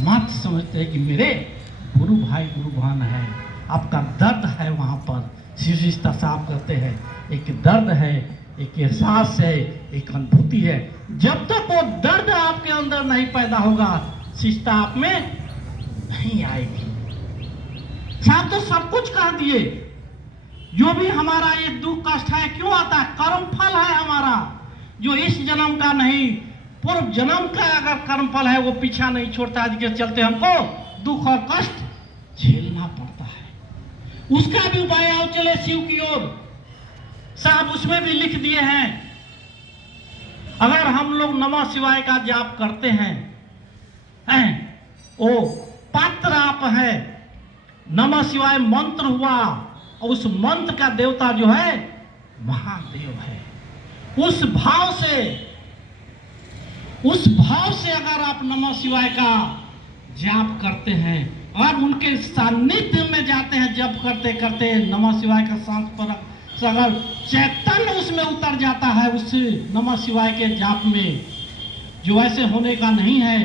मत समझते हैं कि मेरे गुरु भाई गुरु बहन है। आपका दर्द है वहाँ पर शिवशिष्टा साहब कहते हैं, एक दर्द है, एक एहसास है, एक अनुभूति है। जब तक वो दर्द आपके अंदर नहीं पैदा होगा, शिष्टा आप में नहीं आएगी। साहब तो सब कुछ कह दिए। जो भी हमारा ये दुख कष्ट है क्यों आता है? कर्म फल है हमारा, जो इस जन्म का नहीं पूर्व जन्म का अगर कर्म फल है वो पीछा नहीं छोड़ता, जिसके चलते हमको दुख और कष्ट झेलना पड़ता है। उसका भी उपाय आओ चले शिव की ओर। साहब उसमें भी लिख दिए हैं, अगर हम लोग नमः शिवाय का जाप करते हैं, वो पात्र आप है, नमः शिवाय मंत्र हुआ और उस मंत्र का देवता जो है महादेव है। उस भाव से अगर आप नमः शिवाय का जाप करते हैं और उनके सानिध्य में जाते हैं, जप करते करते नमः शिवाय का सांस पर अगर चैतन्य उसमें उतर जाता है, उस नमः शिवाय के जाप में, जो ऐसे होने का नहीं है।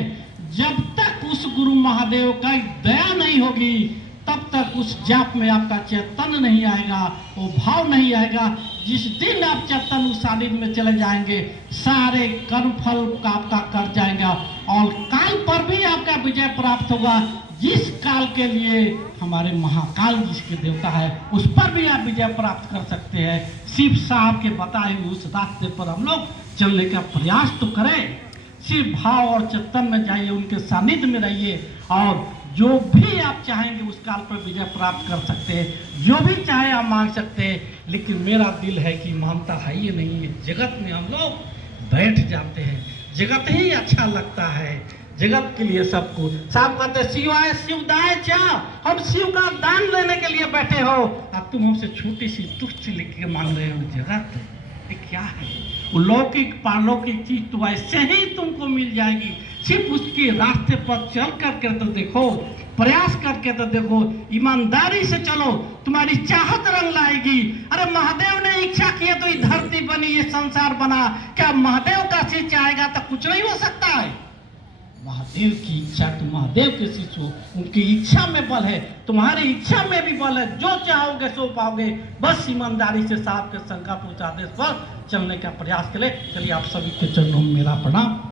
जब तक उस गुरु महादेव का दया नहीं होगी तब तक उस जाप में आपका चैतन्य नहीं आएगा, वो भाव नहीं आएगा। जिस दिन आप चैतन्य उस सानिध्य में चले जाएंगे, सारे कर्म फल का आपका कट जाएगा और काल पर भी आपका विजय प्राप्त होगा। जिस काल के लिए हमारे महाकाल जिसके देवता है, उस पर भी आप विजय प्राप्त कर सकते हैं। शिव साहब के बताए हुए उस रास्ते पर हम लोग चलने का प्रयास तो करें। शिव भाव और चैतन्य में जाइए, उनके सानिध्य में रहिए और जो भी आप चाहेंगे उस काल पर विजय प्राप्त कर सकते हैं। जो भी चाहे आप मांग सकते हैं, लेकिन मेरा दिल है कि मानता है ये नहीं है। जगत में हम लोग बैठ जाते हैं, जगत ही अच्छा लगता है, जगत के लिए सब कुछ। साहब कहते शिवाय शिवदाय चा, हम शिव का दान लेने के लिए बैठे हो और तुम हमसे छोटी सी तुच्छ लिख के मांग रहे हो। जगत ये क्या है? वो लौकिक पारलौकिक चीज तो ऐसे ही तुमको मिल जाएगी। सिर्फ उसके रास्ते पर चल करके तो देखो, प्रयास करके तो देखो, ईमानदारी से चलो, तुम्हारी चाहत रंग लाएगी। अरे महादेव ने इच्छा की है तो ये धरती बनी, ये संसार बना। क्या महादेव का शिष्य चाहेगा तो कुछ नहीं हो सकता है? महादेव की इच्छा, तुम महादेव के शिष्य हो, उनकी इच्छा में बल है, तुम्हारी इच्छा में भी बल है। जो चाहोगे सो पाओगे। बस ईमानदारी से साहब के संकल्प उस आदेश पर चलने का प्रयास करें। चलिए आप सभी के चरणों में मेरा प्रणाम।